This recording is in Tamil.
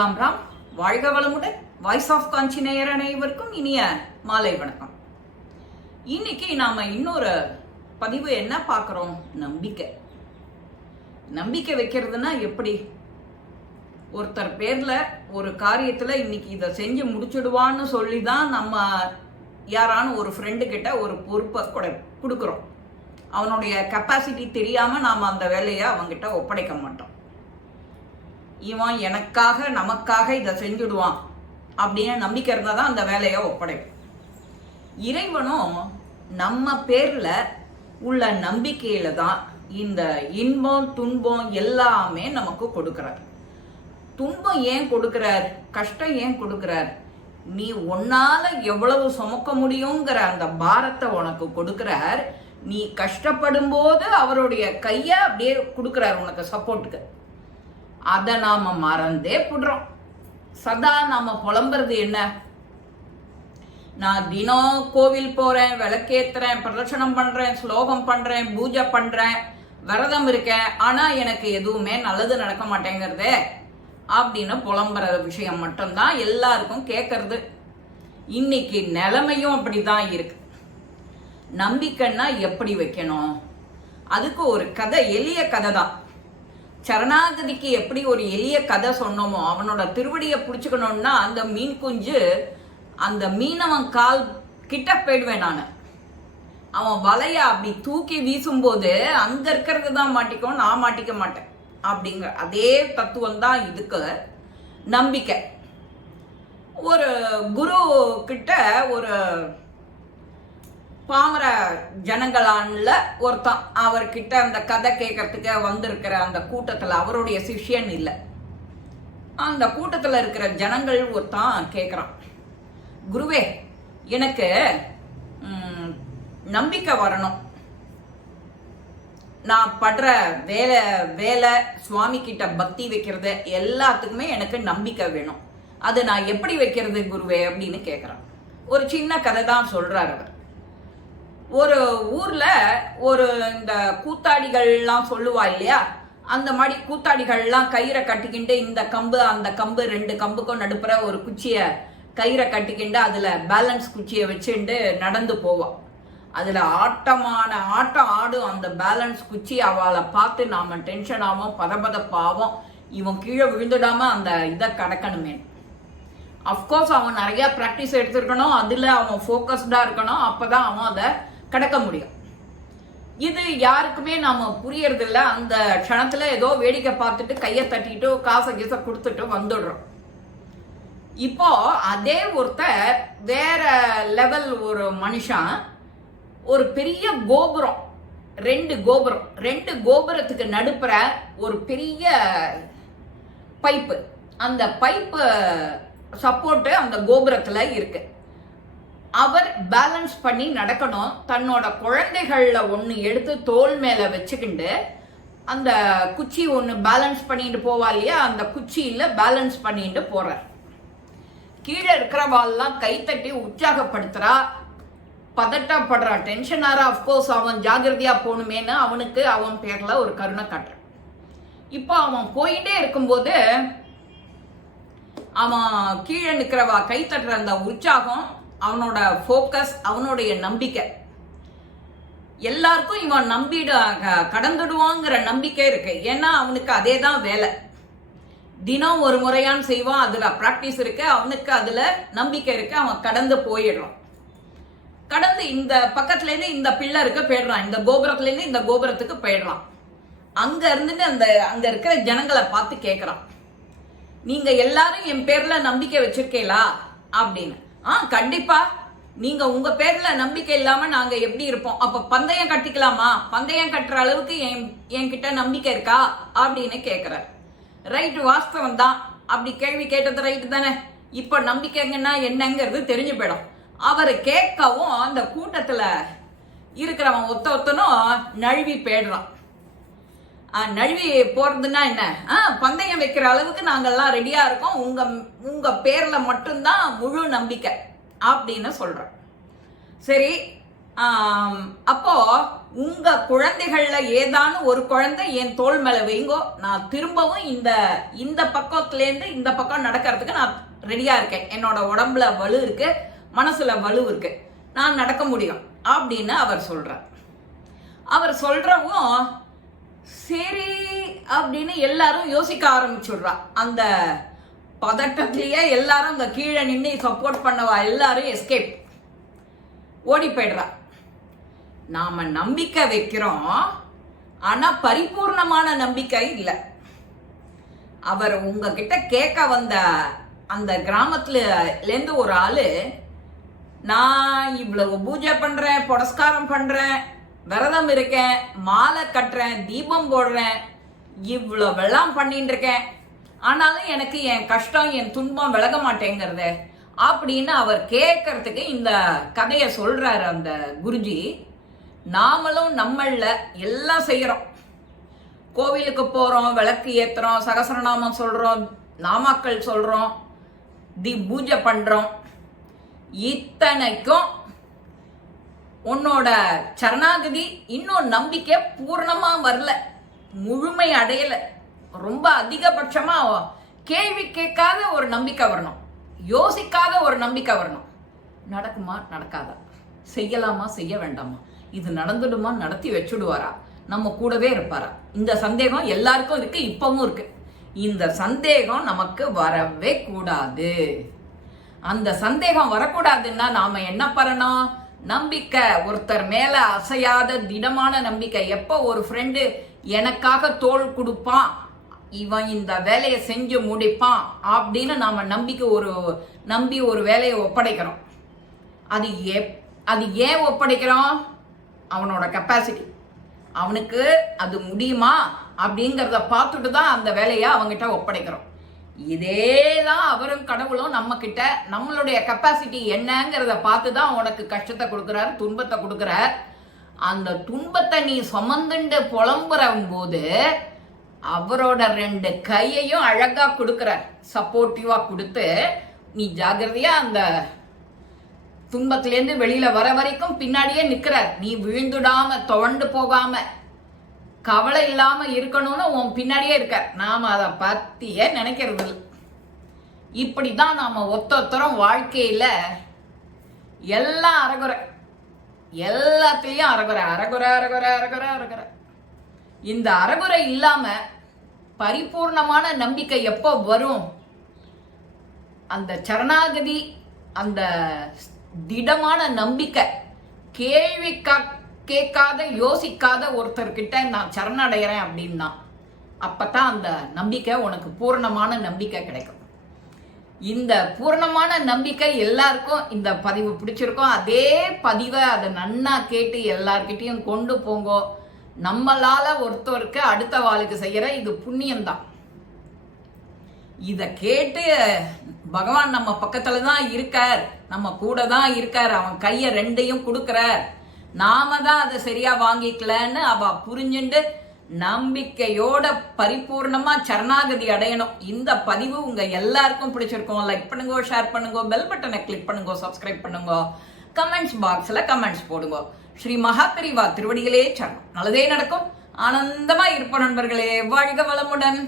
ராம் ராம். வாழ்க வளமுடன். வாய்ஸ் ஆஃப் காஞ்சி நேயர் அனைவருக்கும் இனிய மாலை வணக்கம். இன்னைக்கு நாம இன்னொரு பதிவு என்ன பார்க்கிறோம்? நம்பிக்கை வைக்கிறதுனா எப்படி? ஒருத்தர் பேர்ல ஒரு காரியத்துல இன்னைக்கு இதை செஞ்சு முடிச்சுடுவான்னு சொல்லிதான் நம்ம யாரான ஒரு ஃப்ரெண்டு கிட்ட ஒரு பொறுப்பை கொடுக்குறோம். அவனுடைய கெப்பாசிட்டி தெரியாம நாம அந்த வேலையை அவங்கிட்ட ஒப்படைக்க மாட்டோம். இவன் எனக்காக நமக்காக இதை செஞ்சுடுவான் அப்படின்னு நம்பிக்கை இருந்தால் தான் அந்த வேலையை ஒப்படைக்கும். இறைவனும் நம்ம பேர்ல உள்ள நம்பிக்கையில தான் இந்த இன்பம் துன்பம் எல்லாமே நமக்கு கொடுக்கிறார். துன்பம் ஏன் கொடுக்கிறார், கஷ்டம் ஏன் கொடுக்கிறார்? நீ உன்னால எவ்வளவு சுமக்க முடியுங்கிற அந்த பாரத்தை உனக்கு கொடுக்கிறார். நீ கஷ்டப்படும் போது அவருடைய கைய அப்படியே கொடுக்கிறார் உனக்கு சப்போர்ட்டுக்கு. அதை நாம மறந்தே புடுறோம். சதா நாம புலம்புறது என்ன? நான் தினம் கோவில் போறேன், விளக்கேத்துறேன், பிரதட்சணம் பண்றேன், ஸ்லோகம் பண்றேன், பூஜை பண்றேன், விரதம் இருக்கேன், ஆனா எனக்கு எதுவுமே நல்லது நடக்க மாட்டேங்கிறதே அப்படின்னு புலம்புற விஷயம் மட்டும்தான் எல்லாருக்கும் கேட்கறது. இன்னைக்கு நிலைமையும் அப்படிதான் இருக்கு. நம்பிக்கைன்னா எப்படி வைக்கணும்? அதுக்கு ஒரு கதை, எளிய கதை தான். சரணாகதிக்கு எப்படி ஒரு எளிய கதை சொன்னோமோ, அவனோட திருவடியை பிடிச்சுக்கணும்னா அந்த மீன் குஞ்சு அந்த மீனவன் கால் கிட்ட போயிடுவேன் நான். அவன் வலைய அப்படி தூக்கி வீசும்போது அங்க இருக்கிறது தான் மாட்டிக்கும், நான் மாட்டிக்க மாட்டேன் அப்படிங்கிற அதே தத்துவம் தான் இதுக்கு நம்பிக்கை. ஒரு குரு கிட்ட ஒரு பாமர ஜனங்களான்ல ஒருத்தன் அவர்கிட்ட அந்த கதை கேட்கறதுக்கு வந்திருக்கிற அந்த கூட்டத்துல, அவருடைய சிஷ்யன் இல்லை, அந்த கூட்டத்துல இருக்கிற ஜனங்கள் ஒருத்தன் கேட்கிறான், குருவே எனக்கு நம்பிக்கை வரணும், நான் படுற வேலை சுவாமி கிட்ட பக்தி வைக்கிறது எல்லாத்துக்குமே எனக்கு நம்பிக்கை வேணும், அது நான் எப்படி வைக்கிறது குருவே அப்படின்னு கேட்கிறான். ஒரு சின்ன கதை தான் சொல்றாரு அவர். ஒரு ஊர்ல ஒரு இந்த கூத்தாடிகள்லாம் சொல்லுவா இல்லையா, அந்த மாதிரி கூத்தாடிகள்லாம் கயிறை கட்டிக்கிண்டு இந்த கம்பு அந்த கம்பு ரெண்டு கம்புக்கும் நடுப்புற ஒரு குச்சியை கயிறை கட்டிக்கிண்டு அதுல பேலன்ஸ் குச்சியை வச்சுட்டு நடந்து போவான். அதுல ஆட்டமான ஆட்டம் ஆடும் அந்த பேலன்ஸ் குச்சி. அவளை பார்த்து நாம டென்ஷன் ஆகும், பதபதப்பாவும், இவன் கீழே விழுந்துடாம அந்த இதை கடக்கணுமே. அஃப்கோர்ஸ் அவன் நிறைய ப்ராக்டிஸ் எடுத்துருக்கணும், அதுல அவன் ஃபோக்கஸ்டா இருக்கணும், அப்பதான் அவன் அதை கடக்க முடியும். இது யாருக்குமே நாம புரியறது இல்லை. அந்த க்ஷணத்துல ஏதோ வேடிக்கை பார்த்துட்டு கையை தட்டிட்டு காசை கீசை கொடுத்துட்டு வந்துடுறோம். இப்போ அதே ஒருத்தர் வேற லெவல் ஒரு மனுஷன், ஒரு பெரிய கோபுரம், ரெண்டு கோபுரத்துக்கு நடுப்புற ஒரு பெரிய பைப்பு, அந்த பைப்பு சப்போர்ட் அந்த கோபுரத்துல இருக்கு. அவர் பேலன்ஸ் பண்ணி நடக்கணும். தன்னோட குழந்தைகள்ல ஒண்ணு எடுத்து தோல் மேல வச்சுக்கிண்டு அந்த குச்சி ஒண்ணு பேலன்ஸ் பண்ணிட்டு போவா இல்லையா, அந்த குச்சியில பேலன்ஸ் பண்ணிட்டு போறார். கீழே இருக்கிறவாள்லாம் கைத்தட்டி உற்சாகப்படுத்துறா, பதட்டப்படுறா, டென்ஷன் ஆறா. அப்கோர்ஸ் அவன் ஜாகிரதையா போகணுமேனு அவனுக்கு அவன் பேர்ல ஒரு கருணை காட்டுறான். இப்போ அவன் போயிட்டே இருக்கும்போது அவன் கீழே நிற்கிறவா கை தட்டுற அந்த உற்சாகம், அவனோட ஃபோக்கஸ், அவனுடைய நம்பிக்கை, எல்லாருக்கும் இவன் கடந்துடுவாங்கிற நம்பிக்கை இருக்கு. ஏன்னா அவனுக்கு அதே தான் வேலை, தினம் ஒரு முறையான் செய்வான், அதுல பிராக்டிஸ் இருக்கு, அவனுக்கு அதுல நம்பிக்கை இருக்கு. அவன் கடந்து போயிடுறான். கடந்து இந்த பக்கத்துல இருந்து இந்த பில்லருக்கு போயிடுறான், இந்த கோபுரத்துல இருந்து இந்த கோபுரத்துக்கு போயிடுறான். அங்க இருந்துட்டு அங்க இருக்கிற ஜனங்களை பார்த்து கேட்கிறான், நீங்க எல்லாரும் என் பேர்ல நம்பிக்கை வச்சிருக்கீங்களா அப்படின்னு. கண்டிப்பா, நீங்க உங்க பேர்ல நம்பிக்கை இல்லாம நாங்க எப்படி இருப்போம்? அப்ப பந்தயம் கட்டிக்கலாமா? பந்தயம் கட்டுற அளவுக்கு என்கிட்ட நம்பிக்கை இருக்கா அப்படின்னு கேக்குறாரு. ரைட்டு, வாஸ்தவம் தான். அப்படி கேள்வி கேட்டது ரைட்டு தானே. இப்ப நம்பிக்கைங்கன்னா என்னங்கிறது தெரிஞ்சு போயிடும். அவரு கேட்கவும் அந்த கூட்டத்துல இருக்கிறவன் ஒத்தனும் நழுவி போயிடுறான். நழுவி போறதுன்னா என்ன? பந்தயம் வைக்கிற அளவுக்கு நாங்கெல்லாம் ரெடியா இருக்கோம், உங்க பேர்ல மட்டும்தான் முழு நம்பிக்கை அப்படின்னு சொல்றோம். சரி, அப்போ உங்க குழந்தைகள்ல ஏதானும் ஒரு குழந்தை என் தோள் மேல வைங்கோ, நான் திரும்பவும் இந்த பக்கத்துல இருந்து இந்த பக்கம் நடக்கிறதுக்கு நான் ரெடியா இருக்கேன். என்னோட உடம்புல வலு இருக்கு, மனசுல வலு இருக்கு, நான் நடக்க முடியும் அப்படின்னு அவர் சொல்றார். அவர் சொல்றவும் சரி அப்படின்னு எல்லாரும் யோசிக்க ஆரம்பிச்சுடுறா. அந்த பதட்டத்திலேயே எல்லாரும் இந்த கீழே நின்று சப்போர்ட் பண்ணவா எல்லாரும் எஸ்கேப் ஓடி போயிடுறா. நாம நம்பிக்கை வைக்கிறோம், ஆனா பரிபூர்ணமான நம்பிக்கை இல்லை. அவர் உங்ககிட்ட கேட்க வந்த அந்த கிராமத்துல இருந்து ஒரு ஆளு, நான் இவ்வளவு பூஜை பண்றேன், புரஸ்காரம் பண்றேன், விரதம் இருக்கேன், மாலை கட்டுறேன், தீபம் போடுறேன், இவ்வளவெல்லாம் பண்ணிட்டு இருக்கேன், ஆனாலும் எனக்கு என் கஷ்டம் என் துன்பம் விலக மாட்டேங்கிறது அப்படின்னு அவர் கேட்கறதுக்கு இந்த கதையை சொல்றாரு அந்த குருஜி. நாமளும் நம்மள எல்லாம் செய்யறோம். கோவிலுக்கு போறோம், விளக்கு ஏத்துறோம், சகசரநாமம் சொல்றோம், நாமாக்கள் சொல்றோம், பூஜை பண்றோம். இத்தனைக்கும் உன்னோட சரணாகதி இன்னும் நம்பிக்கை பூர்ணமா வரல, முழுமை அடையல. ரொம்ப அதிகபட்சமா கேள்வி கேட்காத ஒரு நம்பிக்கை வரணும், யோசிக்காத ஒரு நம்பிக்கை வரணும். நடக்குமா நடக்காதா, செய்யலாமா செய்ய வேண்டாமா, இது நடந்துடுமா, நடத்தி வச்சுடுவாரா, நம்ம கூடவே இருப்பாரா, இந்த சந்தேகம் எல்லாருக்கும் இருக்கு, இப்பவும் இருக்கு. இந்த சந்தேகம் நமக்கு வரவே கூடாது. அந்த சந்தேகம் வரக்கூடாதுன்னா நாம என்ன பண்ணணும்? நம்பிக்கை, ஒருத்தர் மேல அசையாத திடமான நம்பிக்கை. எப்போ ஒரு ஃப்ரெண்டு எனக்காக தோள் கொடுப்பான், இவன் இந்த வேலையை செஞ்சு முடிப்பான் அப்படின்னு நாம நம்பி ஒரு வேலையை ஒப்படைக்கிறோம். அது ஏன் ஒப்படைக்கிறோம்? அவனோட கெப்பாசிட்டி, அவனுக்கு அது முடியுமா அப்படிங்கிறத பார்த்துட்டு தான் அந்த வேலையை அவங்கிட்ட ஒப்படைக்கிறோம். இதேதான் அவரும் கடவுளும் நம்ம கிட்ட நம்மளுடைய கெப்பாசிட்டி என்னங்கிறத பார்த்து தான் உனக்கு கஷ்டத்தை கொடுக்குறாரு, துன்பத்தை கொடுக்குறார். அந்த துன்பத்தை நீ சுமந்துண்டு புலம்புற போது அவரோட 2 கையையும் அழகா கொடுக்குறார், சப்போர்ட்டிவா கொடுத்து நீ ஜாகிரதையா அந்த துன்பத்திலேருந்து வெளியில வர வரைக்கும் பின்னாடியே நிக்கிறார். நீ விழுந்துடாம துவண்டு போகாம கவலை இல்லாம இருக்கணும்னு உன் பின்னாடியே இருக்கார். நாம அதை பத்தியே நினைக்கிறது இல்லை. இப்படிதான் நாம ஒத்தொத்தரம் வாழ்க்கையில எல்லாம் அரகுறை, எல்லாத்திலையும் அரகுறை அரகுறை அரகுறை அரகுறை அரகுறை. இந்த அரகுறை இல்லாம பரிபூர்ணமான நம்பிக்கை எப்போ வரும்? அந்த சரணாகதி, அந்த திடமான நம்பிக்கை, கேள்வி கேட்காத யோசிக்காத ஒருத்தர்கிட்ட நான் சரணடைகிறேன் அப்படின்னா அப்பதான் அந்த நம்பிக்கை உனக்கு பூர்ணமான நம்பிக்கை கிடைக்கும். இந்த பூர்ணமான நம்பிக்கை எல்லாருக்கும் இந்த பதிவு பிடிச்சிருக்கோம். அதே பதிவை அதை நன்னா கேட்டு எல்லார்கிட்டையும் கொண்டு போங்கோ. நம்மளால ஒருத்தருக்கு அடுத்த வாளுக்கு செய்யற இது புண்ணியம்தான். இத கேட்டு பகவான் நம்ம பக்கத்துல தான் இருக்கார், நம்ம கூட தான் இருக்கார், அவன் கைய 2யும் கொடுக்கிறார், நாம தான் அதை சரியா வாங்கிக்கலன்னு அவ புரிஞ்சுண்டு நம்பிக்கையோட பரிபூர்ணமா சரணாகதி அடையணும். இந்த பதிவு உங்க எல்லாருக்கும் பிடிச்சிருக்கும். லைக் பண்ணுங்க, ஷேர் பண்ணுங்க, பெல் பட்டனை கிளிக் பண்ணுங்க, சப்ஸ்கிரைப் பண்ணுங்க, கமெண்ட்ஸ் பாக்ஸ்ல கமெண்ட்ஸ் போடுங்க. ஸ்ரீ மகாபெரிவா திருவடிகளே சரணம். நல்லதே நடக்கும். ஆனந்தமா இருப்போம் நண்பர்களே. வாழ்க வளமுடன்.